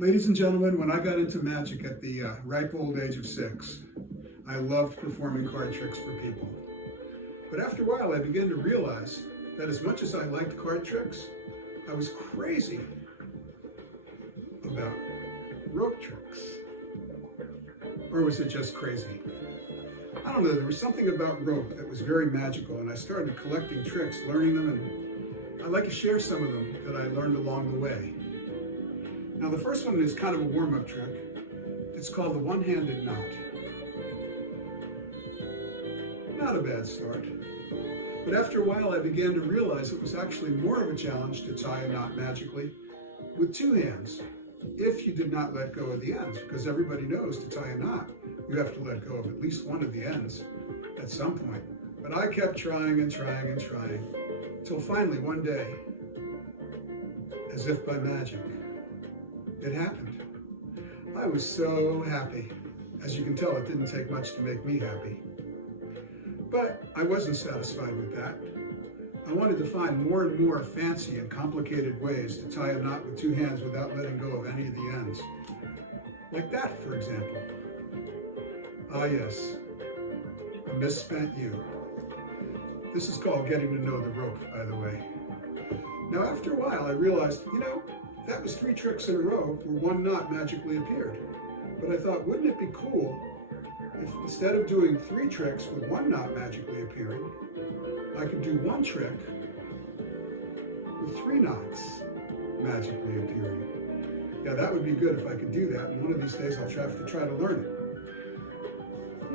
Ladies and gentlemen, when I got into magic at the ripe old age of 6, I loved performing card tricks for people. But after a while, I began to realize that as much as I liked card tricks, I was crazy about rope tricks. Or was it just crazy? I don't know, there was something about rope that was very magical, and I started collecting tricks, learning them, and I'd like to share some of them that I learned along the way. Now the first one is kind of a warm-up trick. It's called the one-handed knot. Not a bad start. But after a while I began to realize it was actually more of a challenge to tie a knot magically with 2 hands, if you did not let go of the ends, because everybody knows to tie a knot, you have to let go of at least one of the ends at some point. But I kept trying and trying and trying, until finally one day, as if by magic, it happened. I was so happy. As you can tell, it didn't take much to make me happy. But I wasn't satisfied with that. I wanted to find more and more fancy and complicated ways to tie a knot with 2 hands without letting go of any of the ends. Like that, for example. Ah yes, a misspent you. This is called getting to know the rope, by the way. Now after a while I realized, that was 3 tricks in a row where 1 knot magically appeared. But I thought, wouldn't it be cool if instead of doing 3 tricks with 1 knot magically appearing, I could do 1 trick with 3 knots magically appearing. Yeah, that would be good if I could do that, and one of these days I'll have to try to learn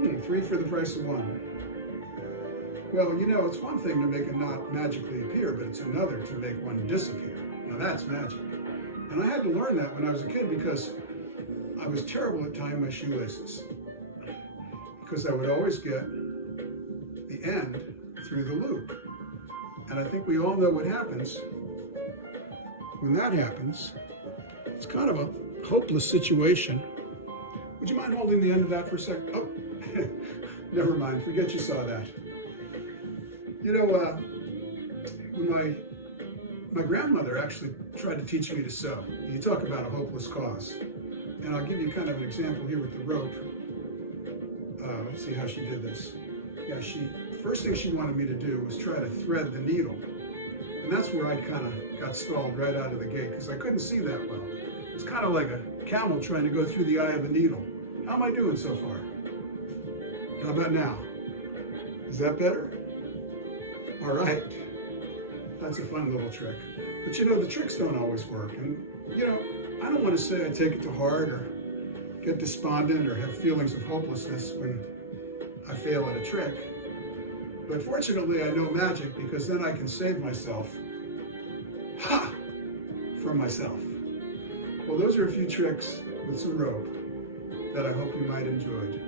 it. 3 for the price of 1. Well, it's one thing to make a knot magically appear, but it's another to make one disappear. Now that's magic. And I had to learn that when I was a kid because I was terrible at tying my shoelaces. Because I would always get the end through the loop. And I think we all know what happens when that happens. It's kind of a hopeless situation. Would you mind holding the end of that for a second? Oh, never mind, forget you saw that. When my grandmother actually tried to teach me to sew. You talk about a hopeless cause. And I'll give you kind of an example here with the rope. Let's see how she did this. Yeah, first thing she wanted me to do was try to thread the needle. And that's where I kind of got stalled right out of the gate because I couldn't see that well. It's kind of like a camel trying to go through the eye of a needle. How am I doing so far? How about now? Is that better? All right. That's a fun little trick. But the tricks don't always work. And I don't want to say I take it to heart or get despondent or have feelings of hopelessness when I fail at a trick. But fortunately, I know magic because then I can save myself. Ha! From myself. Well, those are a few tricks with some rope that I hope you might enjoy.